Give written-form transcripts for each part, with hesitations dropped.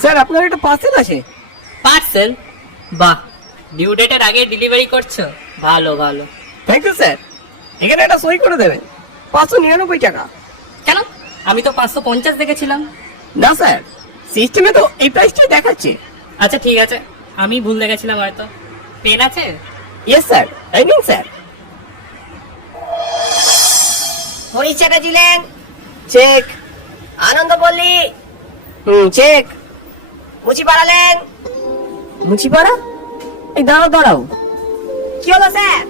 Sir আপনার একটা parcel আছে। পার্সেল? বাহ, ডিউ ডেটের আগে ডেলিভারি করছো, ভালো ভালো। Thank you sir. এখানে একটা সই করে দেবেন। 599 টাকা। কেন? আমি তো 550 দেখেছিলাম। না স্যার, সিস্টেমে তো এই প্রাইসটাই দেখাচ্ছে। আচ্ছা ঠিক আছে, আমি ভুল দেখেছিলাম হয়তো। পেন আছে? ইয়েস স্যার, এই নিন sir. Harish Chatterjee lane, check. Anandapalli, check. Muchipara lane. Muchipara? এই দাঁড়াও দাঁড়াও। কি হলো স্যার?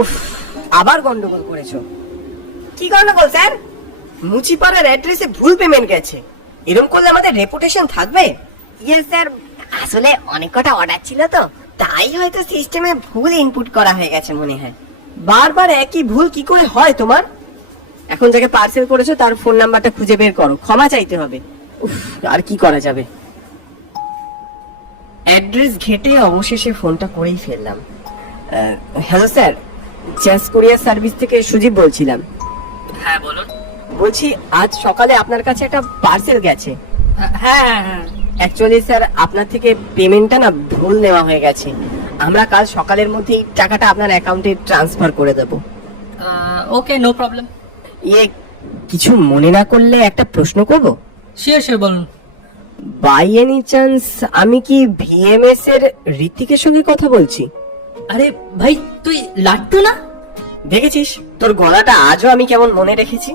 উফ, আবার গন্ডগোল করেছো। কি গন্ডগোল স্যার? মুচিপাড়ার অ্যাড্রেসে ভুল পেমেন্ট গেছে। এরকম করলে আমাদের রেপুটেশন থাকবে? ইয়েস স্যার, আসলে অনেক কটা অর্ডার ছিল তো, তাই হয়তো সিস্টেমে ভুল ইনপুট করা হয়ে গেছে মনে হয়। বারবার একই ভুল কি করে হয় তোমার? এখন যাকে পার্সেল করেছো তার ফোন নাম্বারটা খুঁজে বের করো, ক্ষমা চাইতে হবে। উফ, আর কি করা যাবে। অ্যাড্রেস ঘেটে অবশেষে ফোনটা করেই ফেললাম। হ্যালো স্যার, জ্যাস কুরিয়ার সার্ভিস থেকে সুজিব বলছিলাম। হ্যাঁ বলুন। বলছি আজ সকালে আপনার কাছে একটা পার্সেল গেছে। হ্যাঁ হ্যাঁ হ্যাঁ। অ্যাকচুয়ালি স্যার আপনার থেকে পেমেন্টটা না ভুল নেওয়া হয়ে গেছে। আমরা কাল সকালের মধ্যেই টাকাটা আপনার অ্যাকাউন্টে ট্রান্সফার করে দেব। ওকে, নো প্রবলেম। ইয়ে, কিছু মনে না করলে একটা প্রশ্ন করব? শিওর শিওর, বলুন। বাই এনি চান্স আমি কি ভিএমএস এর ঋত্বিকের সঙ্গে কথা বলছি? আরে ভাই, তুই লাট্টু না? দেখেছিস তোর গলাটা আজও আমি কেমন মনে রেখেছি।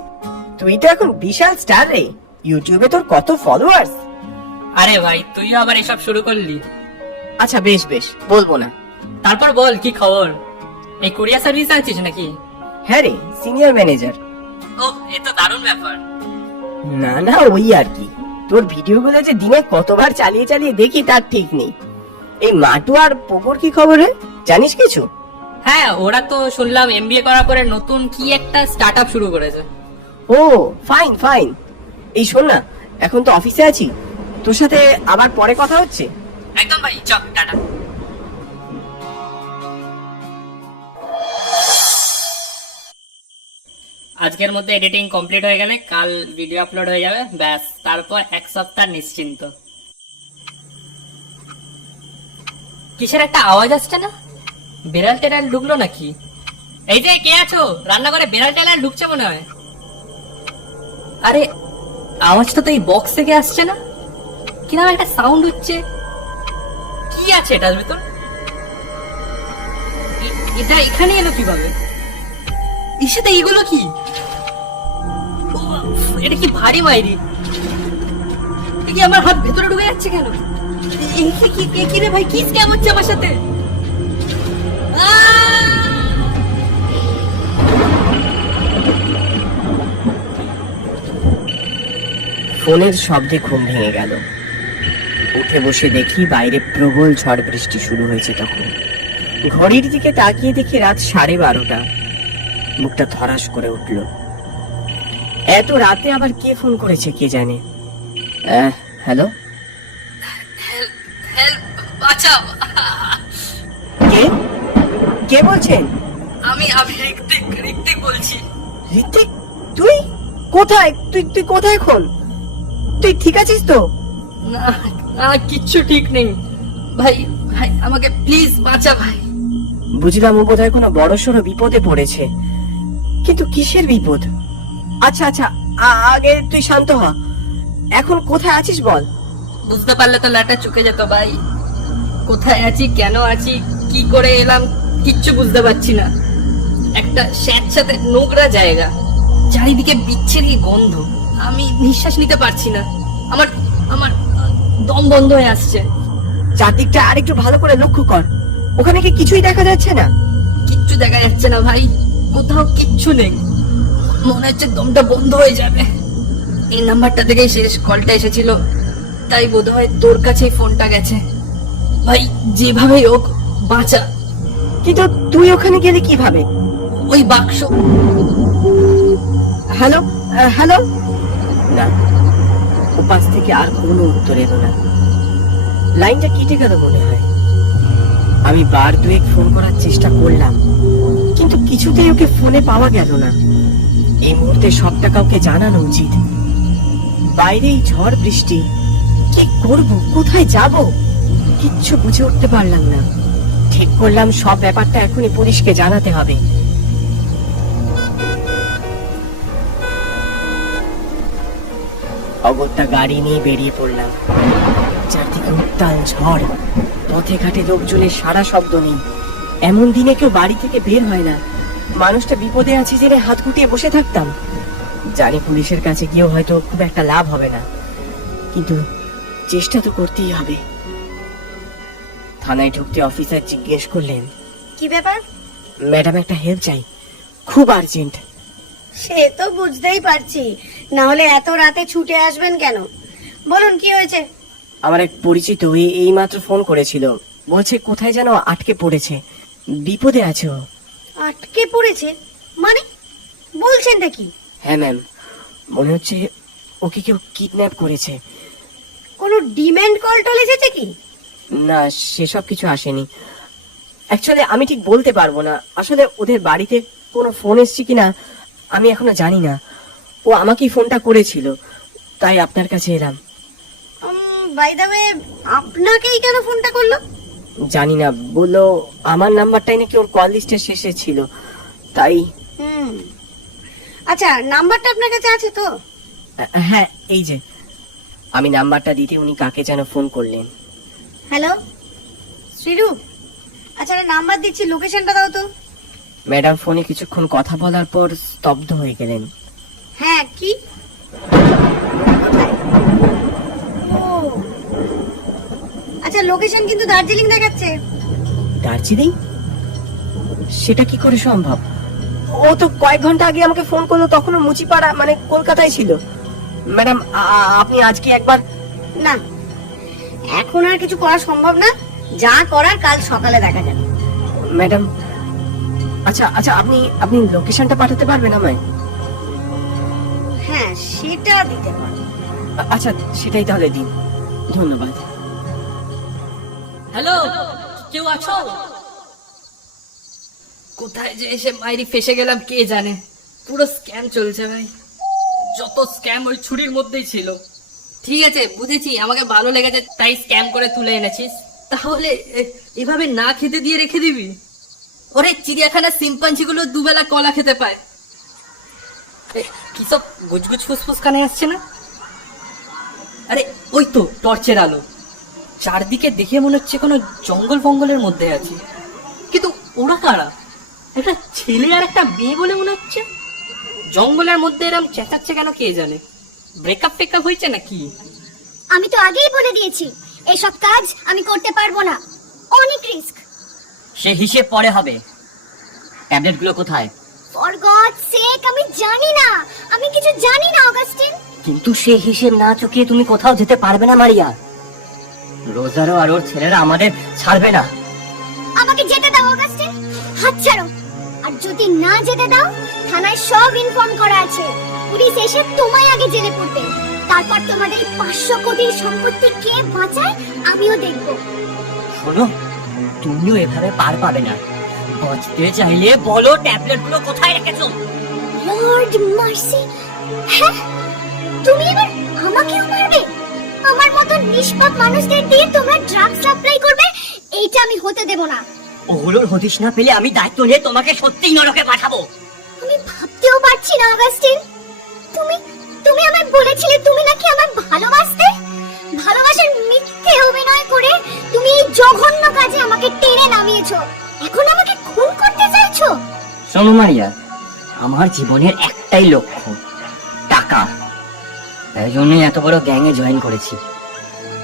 তুই তো এখন বিশাল স্টার রে, ইউটিউবে তোর কত ফলোয়ার্স। আরে ভাই, তুইও আবার এসব শুরু করলি? আচ্ছা বেশ বেশ, বলবো না। তারপর বল, কি খবর? এই কুরিয়ার সার্ভিস আছিস নাকি? হ্যাঁ রে, সিনিয়র ম্যানেজার। ও, এ তো দারুণ ব্যাপার। না না, ওই আর কি। তোর ভিডিওগুলো যে দিনে কতবার চালিয়ে চালিয়ে দেখি তার ঠিক নেই। এই মাটু আর পোকর কি খবর রে, জানিস কিছু? হ্যাঁ, ওরা তো শুনলাম এমবিএ করার পরে নতুন কি একটা স্টার্টআপ শুরু করেছে। ও ফাইন ফাইন। এই শোন না, এখন তো অফিসে আছি, তোর সাথে আবার পরে কথা হচ্ছে। একদম ভাই, চল টাটা। আজকের মধ্যে এডিটিং কমপ্লিট হয়ে গেলে কাল ভিডিও আপলোড হয়ে যাবে, ব্যাস তারপর এক সপ্তাহ নিশ্চিন্ত। কিসের একটা আওয়াজ আসছে না? বেড়াল টেড়াল ঢুকলো নাকি? এই যে, কে আছো? রান্নাঘরে বেড়াল টেড়াল ঢুকছে মনে হয়। আরে, আওয়াজটা তো এই বক্স থেকে আসছে না? কিরকম একটা সাউন্ড হচ্ছে। কি আছে এটার ভেতর? এটা এখানে এলো কিভাবে? ইসেতে এগুলো কি? উফ, এটা কি ভারী মাইরি। এ কি আমার হাত ভেতরে ঢুকে যাচ্ছে কেন? কি রে ভাই, কি স্ক্যাম হচ্ছে আমার সাথে? ফোনের শব্দে ঘুম ভেঙে গেল। উঠে বসে দেখি বাইরে প্রবল ঝড় বৃষ্টি শুরু হয়েছে। তখন ঘড়ির দিকে তাকিয়ে দেখি রাত 12:30। মুখটা ধরাস করে উঠল। এত রাতে আবার কে ফোন করেছে কে জানে। হ্যালো, হেল্প, বাঁচাও। কে কে বলছেন? আমি ঋত্বিক বলছি। ঋত্বিক, তুই কোথায়? তুই কোথায় এখন? তুই ঠিক আছিস তো? না না, কিচ্ছু ঠিক নেই ভাই। ভাই আমাকে প্লিজ বাঁচা ভাই। বুঝলাম ও বোধহয় কোনো বড়সড় বিপদে পড়েছে, কিন্তু কিসের বিপদ? আচ্ছা আচ্ছা, আগে তুই শান্ত হ। এখন কোথায় আছিস বল। বুঝতে পারলে তো লাটা চুকে যেত ভাই। কোথায় আছি, কেন আছি, কি করে এলাম, কিচ্ছু বুঝতে পারছি না। একটা স্যাঁতস্যাঁতে নোংরা জায়গা, চারিদিকে বিচ্ছিরি গন্ধ। আমি নিঃশ্বাস নিতে পারছি না। আমার আমার দম বন্ধ হয়ে আসছে। চারদিকটা আরেকটু ভালো করে লক্ষ্য কর। ওখানে কি কিছুই দেখা যাচ্ছে না? কিচ্ছু দেখা যাচ্ছে না ভাই, কোথাও কিচ্ছু নেই। মনে হচ্ছে দমটা বন্ধ হয়ে যাবে। এই নাম্বারটা থেকেই শেষ কলটা এসেছিল, তাই বোধহয় তোর কাছেই ফোনটা গেছে। ভাই যেভাবে হোক বাঁচা। কিন্তু তুই ওখানে গেলি কিভাবে? ওই বাক্স। Hello hello. না, ওপাশ থেকে আর কোনো উত্তর এলো না। লাইনটা কেটে গেল মনে হয়। আমি বার দুয়েক ফোন করার চেষ্টা করলাম, কিন্তু কিছুতেই ওকে ফোনে পাওয়া গেল না। এই মুহূর্তে সবটা কাউকে জানানো উচিত। বাইরেই ঝড় বৃষ্টি, কি করব, কোথায় যাব, কিচ্ছু বুঝে উঠতে পারলাম না। ঠিক করলাম সব ব্যাপারটা এখনই পুলিশকে জানাতে হবে। অগত্যা গাড়ি নিয়ে বেরিয়ে পড়লাম। চারদিকে উত্তাল ঝড়, পথে ঘাটে লোকজনের সারা শব্দ নেই। এমন দিনে কেউ বাড়ি থেকে বের হয় না। মানুষটা বিপদে আছে জেনে হাত গুটিয়ে বসে থাকতাম। জানি পুলিশের কাছে গিয়েও হয়তো খুব একটা লাভ হবে না, কিন্তু চেষ্টা তো করতেই হবে। থানায় ঢুকতে অফিসার জিজ্ঞেস করলেন, কি ব্যাপার? ম্যাডাম একটা হেল্প চাই, খুব আর্জেন্ট। সে তো বুঝতেই পারছি, না হলে এত রাতে ছুটে আসবেন কেন? বলুন কি হয়েছে? আমার এক পরিচিত এই মাত্র ফোন করেছিল, বলছে কোথায় যেন আটকে পড়েছে, বিপদে আছে ও। আটকে পড়েছে মানে? বলছেনটা কি? হ্যাঁ ম্যাম, মনে হচ্ছে ওকে কেউ কিডন্যাপ করেছে। কোনো ডিমান্ড কল টল এসেছে কি? না, সেসব কিছু আসেনি। অ্যাকচুয়ালি আমি ঠিক বলতে পারবো না, আসলে ওদের বাড়িতে কোনো ফোন এসেছে কিনা আমি এখনো জানি না। ও আমাকেই ফোনটা করেছিল, তাই আপনার কাছে এলাম। বাই দ্য ওয়ে, আপনাকেই কেন ফোনটা করলো? জানি না, বললো আমার নাম্বারটাই নাকি ওর কল লিস্টের শেষে ছিল, তাই। আচ্ছা, নাম্বারটা আপনার কাছে আছে তো? হ্যাঁ, এই যে। আমি নাম্বারটা দিতে উনি কাকে যেন ফোন করলেন। হ্যালো শ্রীরূপ, আচ্ছা নাম্বার দিচ্ছি, লোকেশনটা দাও তো। ম্যাডাম ফোনে কিছুক্ষণ কথা বলার পর স্তব্ধ হয়ে গেলেন। হ্যাঁ, কি? ও আচ্ছা, লোকেশন কিন্তু দার্জিলিং দেখাচ্ছে। দার্জিলিং? সেটা কি করে সম্ভব? ও তো কয়েক ঘন্টা আগে আমাকে ফোন করলো, তখনও মুচিপাড়া মানে কলকাতায় ছিল। ম্যাডাম আপনি আজকে একবার। না, এখন আর কিছু করা সম্ভব না, যা করার কাল সকালে দেখা যাবে। ম্যাডাম আচ্ছা আচ্ছা, আপনি লোকেশনটা পাঠাতে পারবেন আমায়? হ্যাঁ, সেটা দিতে পারবো। আচ্ছা, সেটাই তাহলে দিন, ধন্যবাদ। হ্যালো, কেউ আছো? কোথায় যে এসে মাইরি ফেসে গেলাম কে জানে। পুরো স্ক্যাম চলছে ভাই, যত স্ক্যাম ওই ছুরির মধ্যেই ছিল। ঠিক আছে, বুঝেছি আমাকে ভালো লেগেছে তাই স্ক্যাম করে তুলে এনেছিস, তাহলে এভাবে না খেতে দিয়ে রেখে দিবি? ওরে চিড়িয়াখানার সিম্পাঞ্জি গুলো দুবেলা কলা খেতে পায়। কি সব গুজগুজ ফুসফুস কানে আসছে না? আরে ওই তো টর্চের আলো, চারদিকে দেখে মনে হচ্ছে কোনো জঙ্গল ফঙ্গলের মধ্যে আছি। কিন্তু ওরা কারা? একটা ছেলে আর একটা মেয়ে বলে মনে হচ্ছে। জঙ্গলের মধ্যে এরম চেঁচাচ্ছে কেন কে জানে? ব্রেকআপ টেকআপ হয়েছে নাকি? আমি তো আগেই বলে দিয়েছি এসব কাজ আমি করতে পারবো না, অনেক রিস্ক। সে হিসেব পরে হবে। ট্যাবলেট গুলো কোথায়? ফর গড সেক, আমি জানি না, আমি কিছু জানি না অগাস্টিন। কিন্তু সে হিসেব না চুকিয়ে তুমি কোথাও যেতে পারবে না মারিয়া। রোজারো আর ওর ছেলেরা আমাদের ছাড়বে না। আমাকে যেতে দাও অগাস্টিন, হাত ছাড়ো। আর যদি না যেতে দাও, থানায় সব ইনফর্ম করা আছে, পুলিশ এসে তোমায় আগে জেলে পড়বে। তারপর তোমাদের 500 কোটির সম্পত্তি কে বাঁচায় আমিও দেখব। শোনো, তুমিও এভাবে পার পাবে না। বাঁচতে চাইলে বলো ট্যাবলেট গুলো কোথায় রেখেছো। লর্ড মার্সি, হ্যাঁ তুমি এবার আমাকেও মারবে? আমার মতো নিষ্পাপ মানুষদের দিয়ে তোমরা ড্রাগ সাপ্লাই করবে? এইটা আমি হতে দেব না। ওগুলোর হদিশ না পেলে আমি দায়িত্ব নিয়ে তোমাকে সত্যিই নরকে পাঠাবো। আমি ভাবতেও পারছি না অগাস্টিন, তুমি তুমি আমায় বলেছিলে তুমি নাকি আমায় ভালোবাসতে। ভালোবাসার মিথ্যে অভিনয় করে তুমি এই জঘন্য কাজে আমাকে টেনে নামিয়েছো, এখন আমাকে খুন করতে চাইছো। শোনো মারিয়া, আমার জীবনের একটাই লক্ষ্য, টাকা। তাই জন্যই এত বড় গ্যাংয়ে জয়েন করেছি।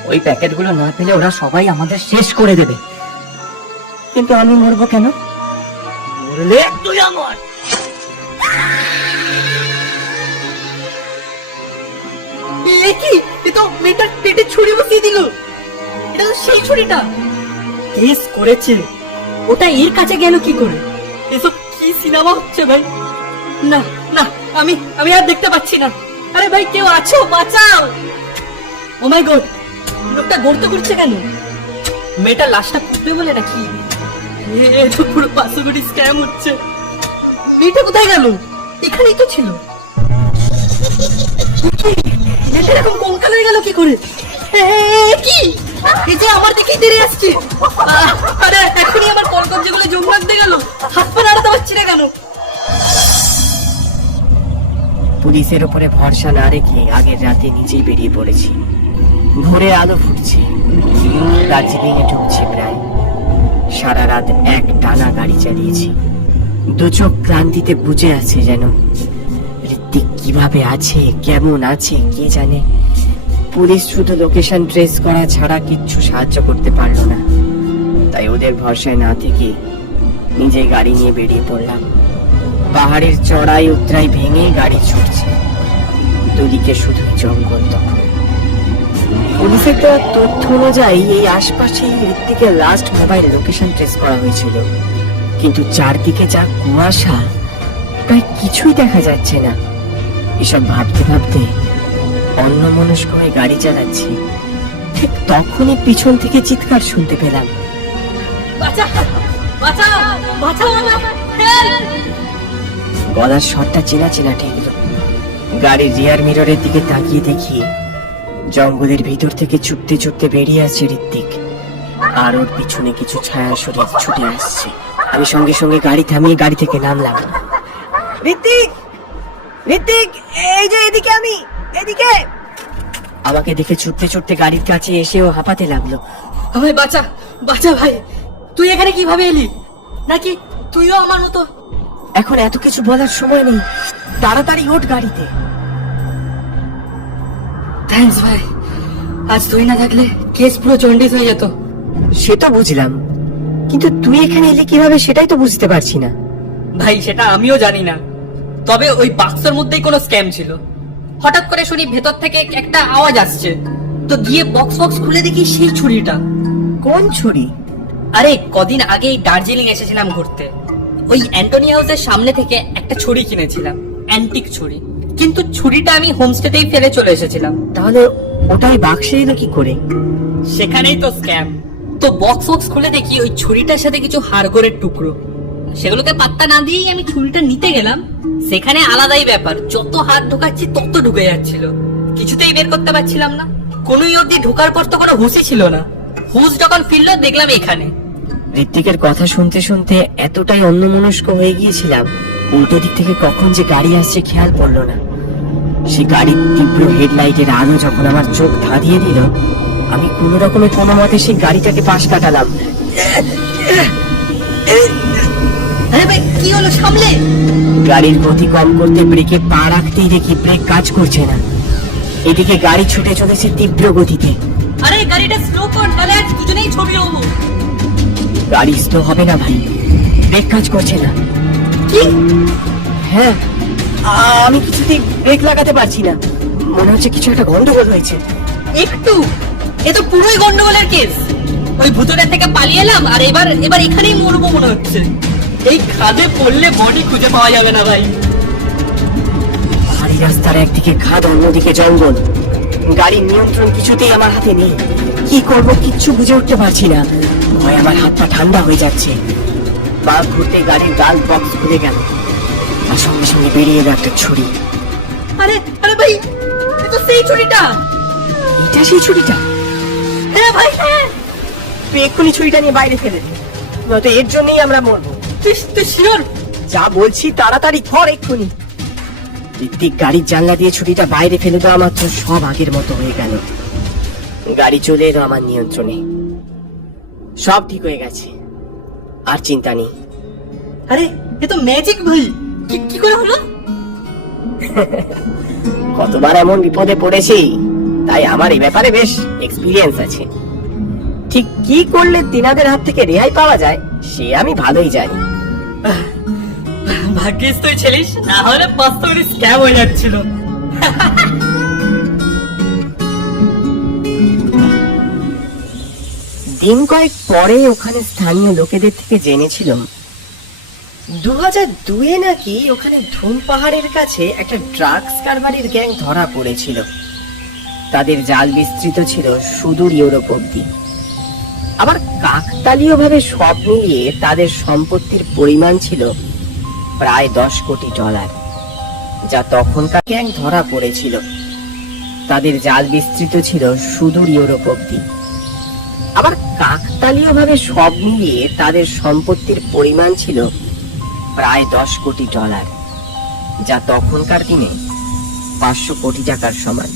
ওই প্যাকেটগুলো না পেলে ওরা সবাই আমাদের শেষ করে দেবে। কিন্তু আমি মরবো কেন? মরলে তুই আমার। কি এ তো মেয়েটার পেটে ছুরি বসিয়ে দিল। এটা তো সেই ছুরিটা। কেস করেছে, ওটা এর কাছে গেল কি করে? এসব কি সিনেমা হচ্ছে ভাই? না না, আমি আর দেখতে পাচ্ছি না। আরে ভাই, কেউ আছো? বাঁচাও। ও মাই গড, লোকটা গর্ত করছে কেন? মেয়েটার লাশটা পুঁতবে বলে নাকি? এ তো পুরো 500 কোটি স্ক্যাম হচ্ছে। মেয়েটা কোথায় গেল? এখানেই তো ছিল। মেয়েটা এরকম কঙ্কাল হয়ে গেল কি করে? কি এই যে আমার দিকেই তেড়ে আসছে। আরে এখনই আমার কলকল যেগুলো জম লাগতে গেল, হাত পা নাড়াতে পারছি না কেন? পুলিশের উপরে ভরসা না রেখে আগের রাতে নিজেই বেরিয়ে পড়েছি। ভোরে আলো ফুটছে, দার্জিলিং এ ঢুকছি প্রায়। সারা রাত এক টানা গাড়ি চালিয়েছি, দু চোখ ক্লান্তিতে বুঝে আছে যেন। ঋত্বিক কিভাবে আছে, কেমন আছে কে জানে। পুলিশ শুধু লোকেশন ট্রেস করা ছাড়া কিচ্ছু সাহায্য করতে পারলো না। তাই ওদের ভরসায় না থেকে নিজে গাড়ি নিয়ে বেরিয়ে পড়লাম। পাহাড়ের চড়াই উতরাই ভেঙে গাড়ি ছুটছে, দুদিকে শুধু জঙ্গল। তখন পুলিশের দেওয়া তথ্য অনুযায়ী এই আশপাশে ঋত্বিকের লাস্ট মোবাইল লোকেশন ট্রেস করা হয়েছিল, কিন্তু চারদিকে যা কুয়াশা, প্রায় কিছুই দেখা যাচ্ছে না। এসব ভাবতে ভাবতে অন্যমনস্ক হয়ে গাড়ি চালাচ্ছি। ঠিক তখনই পিছন থেকে চিৎকার শুনতে পেলাম। বাঁচা, বাঁচাও, বাঁচাও আমাকে, হেল্প! গলার স্বরটা চেনা চেনা ঠেকলো। গাড়ির রিয়ার মিররের দিকে তাকিয়ে দেখি জঙ্গলের ভিতর থেকে ছুটতে ছুটতে বেরিয়ে আসছে ঋত্বিক, আর ওর পিছনে কিছু ছায়া শরীর ছুটে আসছে। আমি সঙ্গে সঙ্গে গাড়ি থামিয়ে গাড়ি থেকে নামলাম। ঋত্বিক, ঋত্বিক, এই যে এদিকে, আমি এদিকে। আমাকে দেখে ছুটতে ছুটতে গাড়ির কাছে এসেও হাঁপাতে লাগলো। আমায় বাঁচা, বাঁচা ভাই। তুই এখানে কিভাবে এলি? নাকি তুইও আমার মতো? এখন এত কিছু বলার সময় নেই, তাড়াতাড়ি ওঠ গাড়িতে। থ্যাঙ্কস ভাই, আজ তুই না থাকলে কেস পুরো জন্ডিস হয়ে যেত। সে তো বুঝলাম, কিন্তু তুই এখানে এলি কিভাবে সেটাই তো বুঝতে পারছি না। ভাই সেটা আমিও জানি না, তবে ওই বাক্সের মধ্যেই কোনো স্ক্যাম ছিল। হঠাৎ করে শুনি ভেতর থেকে একটা আওয়াজ আসছে, তো গিয়ে বক্স খুলে দেখি সেই ছুরিটা। কোন ছুরি? আরে কদিন আগেই দার্জিলিং এসেছিলাম ঘুরতে, ওই অ্যান্টনি হাউসের সামনে থেকে একটা ছুরি কিনেছিলাম, অ্যান্টিক ছুরি। কিন্তু ছুরিটা আমি হোমস্টেতেই ফেলে চলে এসেছিলাম। তাহলে ওটাই বাক্সে এলো কি করে? সেখানেই তো স্ক্যাম। তো বক্স খুলে দেখি ওই ছুরিটার সাথে কিছু হাড়গোড়ের টুকরো। সেগুলোকে পাত্তা না দিয়েই আমি ছুরিটা নিতে গেলাম। সেখানে আলাদাই ব্যাপার, যত হাত ঢোকাচ্ছি তত ঢুকে যাচ্ছিল, কিছুতেই বের করতে পারছিলাম না। কোনোই অবধি ঢোকার পর তো কোনো হুঁশই ছিল না। হুঁশ যখন ফিরলো দেখলাম এখানে। ঋত্বিকের কথা শুনতে শুনতে এতটাই অন্যমনস্ক হয়ে গিয়েছিলাম, উল্টো দিক থেকে কখন যে গাড়ি আসছে খেয়াল পড়লো না। সে গাড়ির তীব্র হেডলাইটের আলো যখন আমার চোখ ধাঁধিয়ে দিল, আমি কোনো রকমে কোনো মতে সেই গাড়িটাকে পাশ কাটালাম। আরে ভাই কি হলো, সামলে! গাড়ির গতি কম করতে ব্রেকে পা রাখতেই দেখি ব্রেক কাজ করছে না। এদিকে গাড়ি ছুটে চলেছে তীব্র গতিতে। আরে গাড়িটা স্লো কর, নাহলে আজ দুজনেই ছবি হবো। গাড়ি স্লো হবে না ভাই, ব্রেক কাজ করছে না। কি? হ্যাঁ, আমি কিছুতেই ব্রেক লাগাতে পারছি না। মনে হচ্ছে কিছু একটা গন্ডগোল হয়েছে। একটু, এ তো পুরোই গন্ডগোলের কেস। ওই ভুতুরের থেকে পালিয়ে এলাম, আর এবার এখানেই মরবো মনে হচ্ছে। এই খাদে পড়লে বডি খুঁজে পাওয়া যাবে না ভাই। পাহাড়ি রাস্তার একদিকে খাদ, অন্যদিকে জঙ্গল। গাড়ির নিয়ন্ত্রণ কিছুতেই আমার হাতে নেই। কি করব কিচ্ছু বুঝে উঠতে পারছি না। ভয় আমার হাত পা ঠান্ডা হয়ে যাচ্ছে। পা ঘুরতে গাড়ির গাল বক্স খুলে গেল, আর সঙ্গে সঙ্গে বেরিয়ে এলো একটা ছুরি। আরে আরে ভাই, এ তো সেই ছুরিটা। এটা সেই ছুরিটা? হ্যাঁ ভাই, হ্যাঁ। তুই এক্ষুনি ছুরিটা নিয়ে বাইরে ফেলে দে, নয়তো এর জন্যই আমরা মরবো। তুই শিওর? যা বলছি তাড়াতাড়ি কর এক্ষুনি। ঋত্বিক গাড়ির জানলা দিয়ে ছুরিটা বাইরে ফেলে দেওয়া মাত্র সব আগের মতো হয়ে গেল। গাড়ি চলে এলো আমার নিয়ন্ত্রণে। সব ঠিক হয়ে গেছে, আর চিন্তা নেই। আরে এ তো ম্যাজিক ভাই, কি করে হলো? কতবার এমন বিপদে পড়েছি, তাই আমার এই ব্যাপারে বেশ এক্সপিরিয়েন্স আছে। ঠিক কি করলে তিনাদের হাত থেকে রেহাই পাওয়া যায় সে আমি ভালোই জানি। ভাগ্যিস তুই ছিলিস, না হলে বাস্তবে স্ক্যাম হয়ে যাচ্ছিল। দিন কয়েক পরে ওখানে স্থানীয় লোকেদের থেকে জেনেছিলাম 2002-এ নাকি ওখানে ধুম পাহাড়ের কাছে একটা ড্রাগস কারবারির গ্যাং ধরা পড়েছিল। তাদের জাল বিস্তৃত ছিল সুদূর ইউরোপ অব্দি। আবার কাকতালীয় ভাবে সব মিলিয়ে তাদের সম্পত্তির পরিমাণ ছিল প্রায় $10 কোটি, যা তখনকার গ্যাং ধরা পড়েছিল। তাদের জাল বিস্তৃত ছিল সুদূর ইউরোপ অব্দি। আবার কাকতালীয়ভাবে সব মিলিয়ে তাদের সম্পত্তির পরিমাণ ছিল প্রায় $10 কোটি, যা তখনকার দিনে 500 কোটি টাকার সমান।